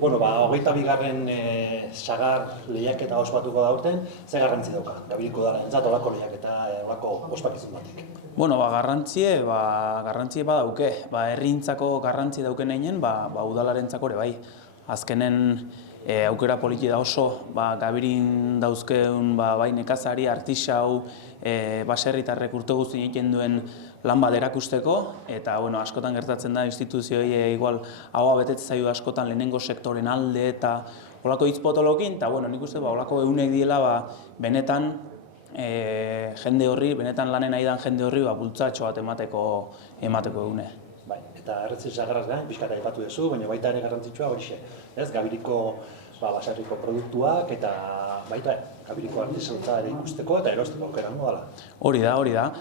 Bueno, 22. Sagar lehiaketa ospatuko da urten, ze garrantzi dauka? Gabiriko udalarentzat olako lehiaketa, olako ospakizun batek. Bueno, garrantzia badauke. Herrientzako garrantzi dauken einen, udalarentzako ere bai. Azkenen aukera politi da oso, Gabirin dauzkeun bai nekazari, artisau, baserritarrek urte guztien egiten duen lan bat erakusteko, eta askotan gertatzen da instituzioi igual hau betetzen zaio askotan lehenengo sektoren alde eta holako hitz potolokin, eta nik uste holako egunek diela benetan jende horri, benetan lanen nahi dan jende horri bultzatxo bat emateko egune. Bai, eta erretzil sagarraz gain, pixkata aipatu duzu, baina baita ere garrantzitsua horixe, ez? Gabiriko baserriko produktuak eta baita Gabiriko artisantza ere ikusteko eta erosteko aukera modala. Hori da.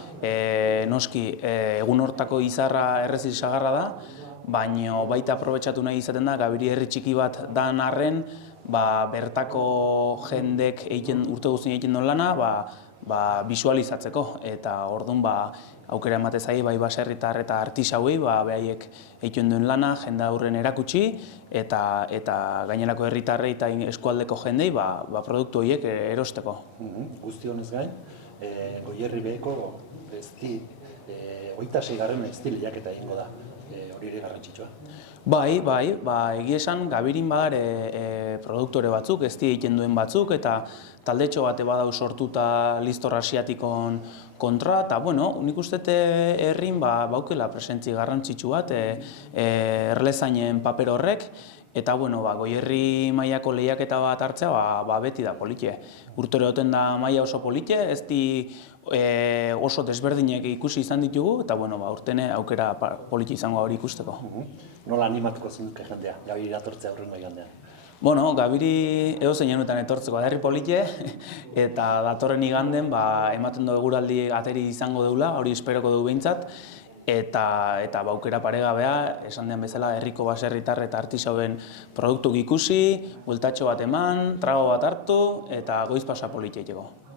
Noski, egun hortako izarra errezil sagarra da, baina baita aprobetxatu nahi izaten da, Gabiri herri txiki bat dan arren, bertako jendek urte guztien egiten duen lana, bisualizatzeko, eta orduan aukera emate zaie bai baserritar eta artisauei behaiek egiten duen lana, jende aurren erakutsi, eta gainerako herritarrei eta eskualdeko jendei produktu horiek erosteko. Guzti honez gain, Goierri beheko 26. ezti lehiaketa egingo da, hori ere garrantzitsua. Bai, egia esan Gabirin badare produktore batzuk, ezti egiten duen batzuk, eta taldetxo bate badau sortuta listor asiatikon kontra, eta nik uste herrin baukela presentzi garrantzitsu bat erlezainen paper horrek, eta Goierri mailako lehiaketa bat hartzea beti da polite. Urtero oten da maila oso polite, ezti oso desberdinek ikusi izan ditugu, eta urtene aukera politi izango hori ikusteko. Nola animatuko zenuke jendea, Gabiri atortzea aurrengo igandean? Gabiri edozein honetan etortzeko da herri polite, eta datorren iganden ematen du eguraldi ateri izango deula, hori esperoko dugu behintzat, eta aukera paregabea, esan den bezala, herriko baserritar eta artisauen produktuk ikusi, bueltatxo bat eman, trago bat hartu, eta goiz pasa polite egiteko.